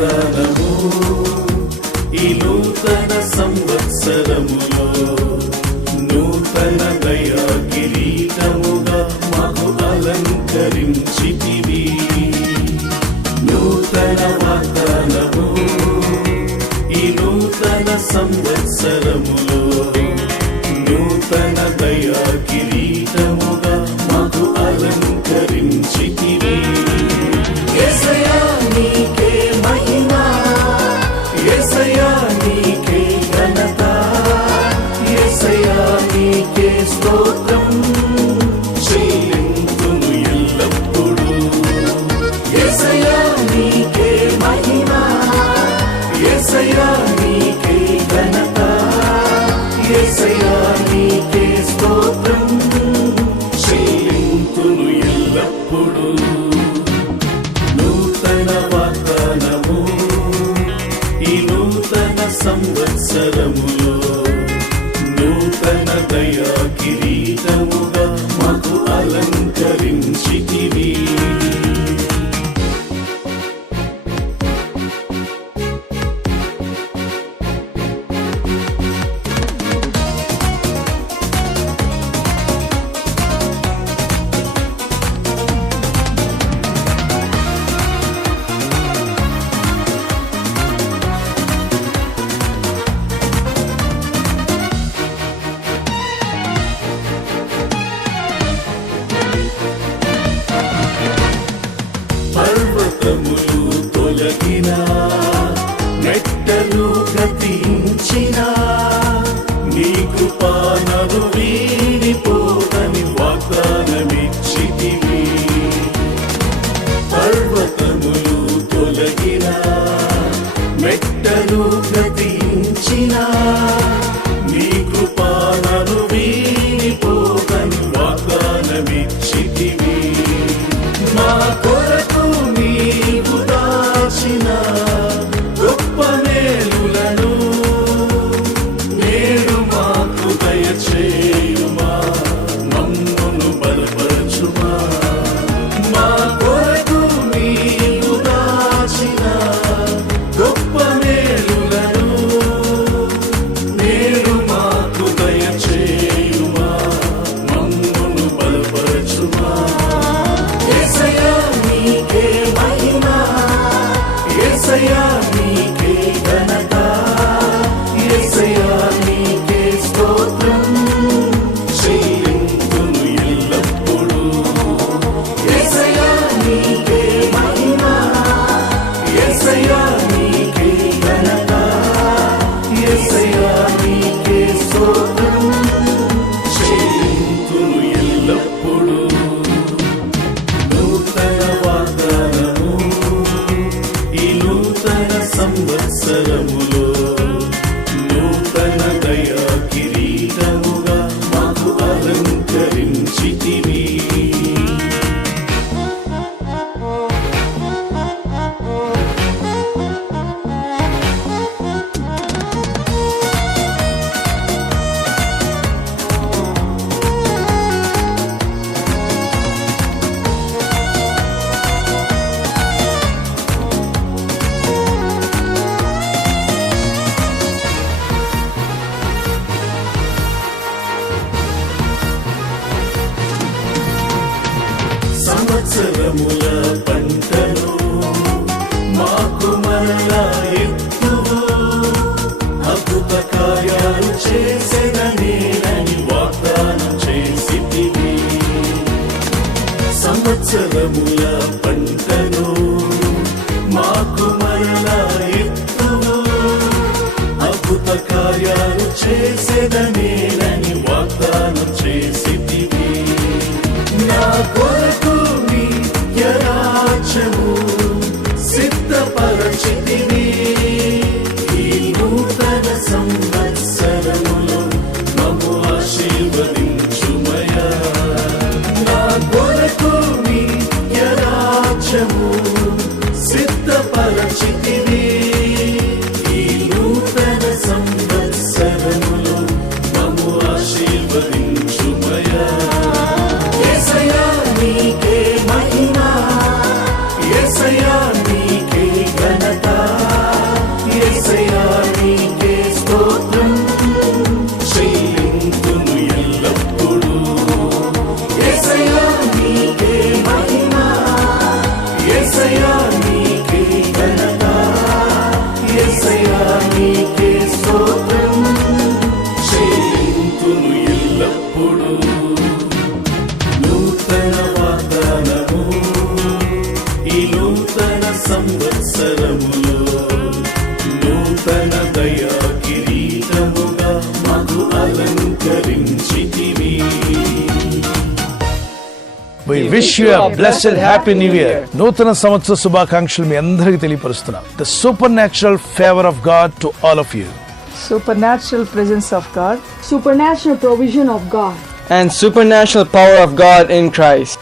కాలము ఈ నూతన సంవత్సరములో నూతన దయా కిరీటముగా మాకు అలంకరించితివి. నూతన వాతాలము ఈ నూతన సంవత్సరములో నూతన దయా కిరీ దయాకిరీటముగా మకు అలంకరించితివి. పాపములు తొలగినా సంవత్సరములో నూతన దయా కిరీటముగా మగు అలంకరించితివి We wish you a blessed happy new year. నూతన సంవత్సర శుభాకాంక్షలు మీ అందరికీ తెలియపరుస్తున్నాం. The supernatural favor of God to all of you. Supernatural presence of God. Supernatural provision of God. And supernatural power of God in Christ.